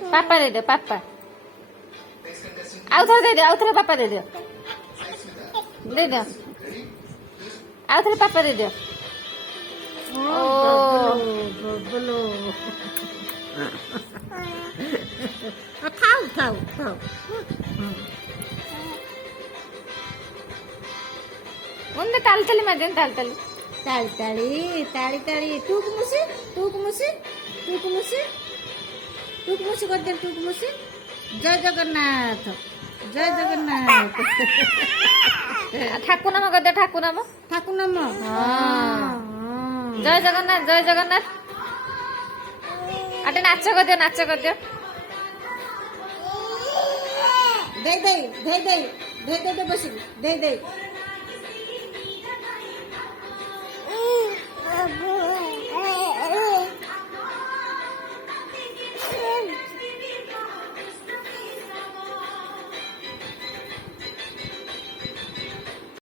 पापा दे दो पापा आउ थोड़ा दे दो आउ थोड़ा पापा दे दो आउ थोड़ा पापा दे दो ओ बबलो खाओ खाओ खाओ उनने ताल ताली मार देन ताल ताली ताली ताली ताली ताली टूक मुसी टूक मुसी टूक मुसी टूक मुसी कर दे टूक मुसी जय जगन्नाथ जय जगन्नाथ ठाकुर नाम कर दो ठाकुर नाम ठाकुर नाम जय जगन्नाथ जय जगन्नाथ अटे नाच कर दियो दे दे दे दे दे दे दे बस दे दे